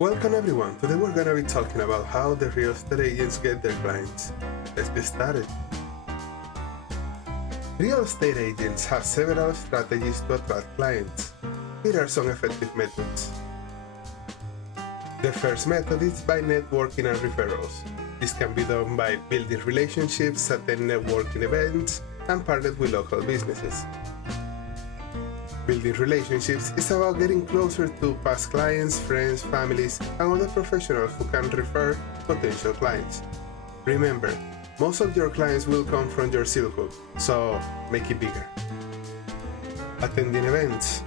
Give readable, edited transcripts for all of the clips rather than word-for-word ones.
Welcome everyone. Today we're gonna be talking about how the real estate agents get their clients. Let's get started. Real estate agents have several strategies to attract clients. Here are some effective methods. The first method is by networking and referrals. This can be done by building relationships, attend networking events, and partner with local businesses. Building relationships is about getting closer to past clients, friends, families, and other professionals who can refer potential clients. Remember, most of your clients will come from your circle, so make it bigger. Attending events.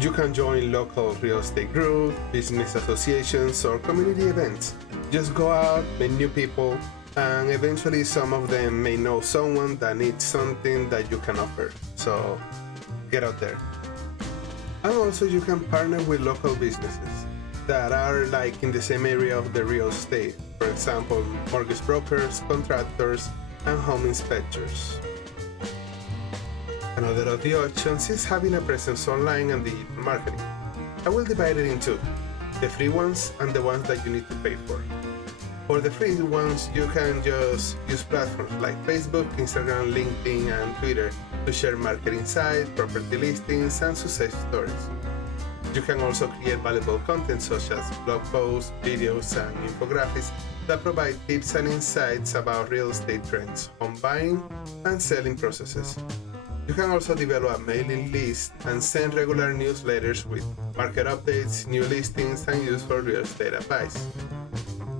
You can join local real estate groups, business associations, or community events. Just go out, meet new people, and eventually some of them may know someone that needs something that you can offer. So get out there. And also you can partner with local businesses that are like in the same area of the real estate. For example, mortgage brokers, contractors, and home inspectors. Another of the options is having a presence online and digital marketing. I will divide it in two, the free ones and the ones that you need to pay for. For the free ones, you can just use platforms like Facebook, Instagram, LinkedIn, and Twitter to share market insights, property listings, and success stories. You can also create valuable content such as blog posts, videos, and infographics that provide tips and insights about real estate trends, home buying, and selling processes. You can also develop a mailing list and send regular newsletters with market updates, new listings, and useful real estate advice.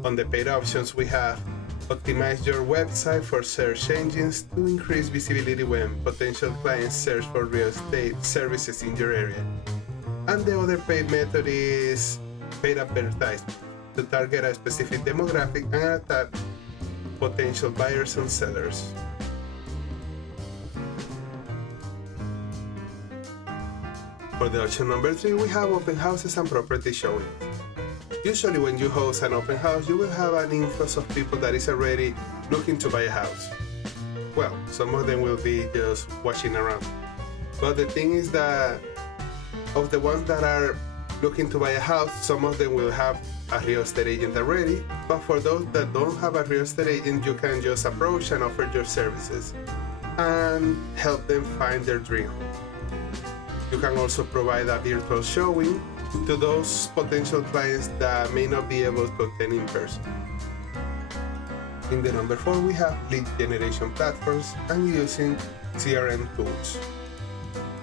On the paid options, we have optimize your website for search engines to increase visibility when potential clients search for real estate services in your area. And the other paid method is paid advertisement to target a specific demographic and attack potential buyers and sellers. For the option number 3, we have open houses and property showings. Usually when you host an open house, you will have an influx of people that is already looking to buy a house. Well, some of them will be just watching around. But the thing is that of the ones that are looking to buy a house, some of them will have a real estate agent already. But for those that don't have a real estate agent, you can just approach and offer your services and help them find their dream home. You can also provide a virtual showing to those potential clients that may not be able to attend in person. In the number 4, we have lead generation platforms and using CRM tools.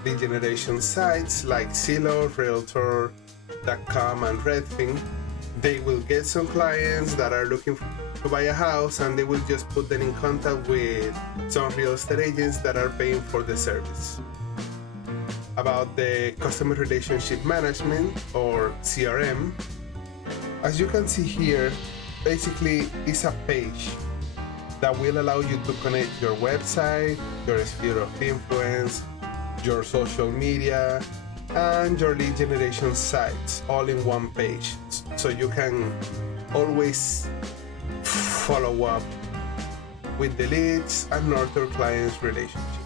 Lead generation sites like Zillow, Realtor.com, and Redfin, they will get some clients that are looking to buy a house, and they will just put them in contact with some real estate agents that are paying for the service. About the customer relationship management or CRM, as you can see here, basically it's a page that will allow you to connect your website, your sphere of influence, your social media, and your lead generation sites all in one page, so you can always follow up with the leads and nurture clients' relationships.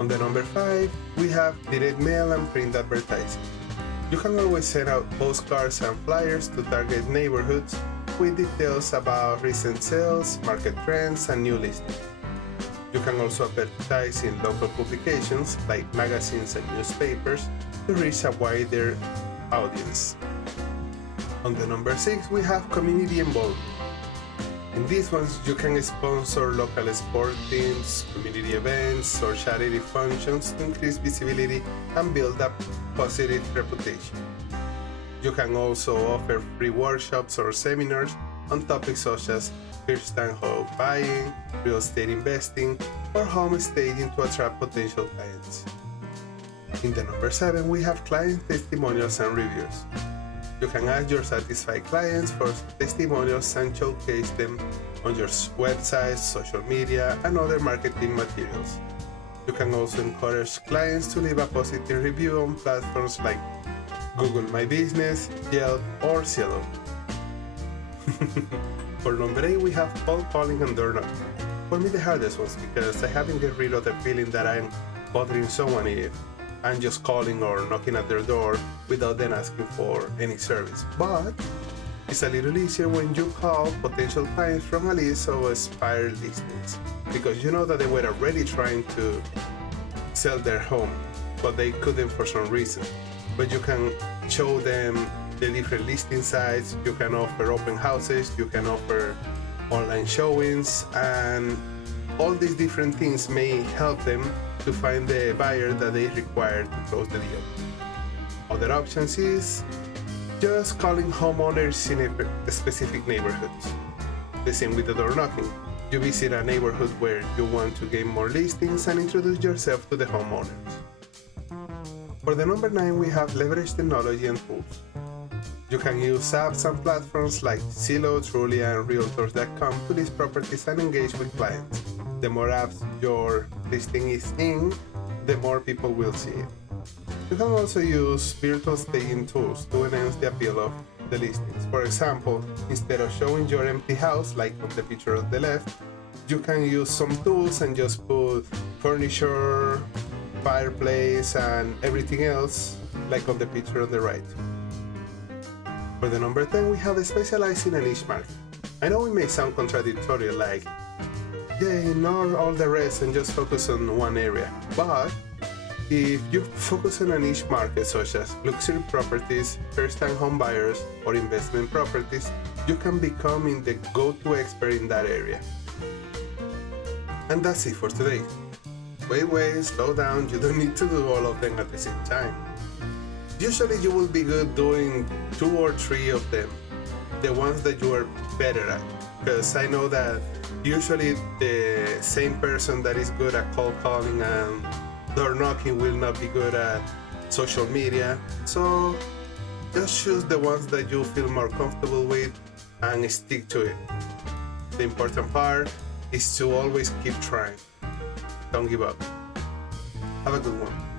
On the number 5, we have direct mail and print advertising. You can always send out postcards and flyers to target neighborhoods with details about recent sales, market trends, and new listings. You can also advertise in local publications like magazines and newspapers to reach a wider audience. On the number 6, we have community involvement. In these ones, you can sponsor local sport teams, community events, or charity functions to increase visibility and build a positive reputation. You can also offer free workshops or seminars on topics such as first-time home buying, real estate investing, or home staging to attract potential clients. In the number 7, we have client testimonials and reviews. You can ask your satisfied clients for testimonials and showcase them on your website, social media, and other marketing materials. You can also encourage clients to leave a positive review on platforms like Google My Business, Yelp, or Zillow. For number 8, we have cold calling and door knocking. For me, the hardest ones, because I haven't get rid of the feeling that I'm bothering someone if I'm just calling or knocking at their door without them asking for any service. But it's a little easier when you call potential clients from a list of expired listings, because you know that they were already trying to sell their home, but they couldn't for some reason. But you can show them the different listing sites, you can offer open houses, you can offer online showings, and all these different things may help them to find the buyer that they require to close the deal. Other options is just calling homeowners in a specific neighborhoods. The same with the door knocking. You visit a neighborhood where you want to gain more listings and introduce yourself to the homeowners. For the number 9, we have leverage technology and tools. You can use apps and platforms like Zillow, Trulia, and Realtors.com to list properties and engage with clients. The more apps your listing is in, the more people will see it. You can also use virtual staging tools to enhance the appeal of the listings. For example, instead of showing your empty house like on the picture on the left, you can use some tools and just put furniture, fireplace, and everything else like on the picture on the right. For the number 10, we have specialized in a niche market. I know it may sound contradictory, like, yeah, ignore all the rest and just focus on one area. But if you focus on a niche market such as luxury properties, first-time home buyers, or investment properties, you can become the go-to expert in that area. And that's it for today. Wait, slow down, you don't need to do all of them at the same time. Usually you will be good doing 2 or 3 of them, the ones that you are better at. Because I know that usually the same person that is good at cold calling and door knocking will not be good at social media. So just choose the ones that you feel more comfortable with and stick to it. The important part is to always keep trying. Don't give up. Have a good one.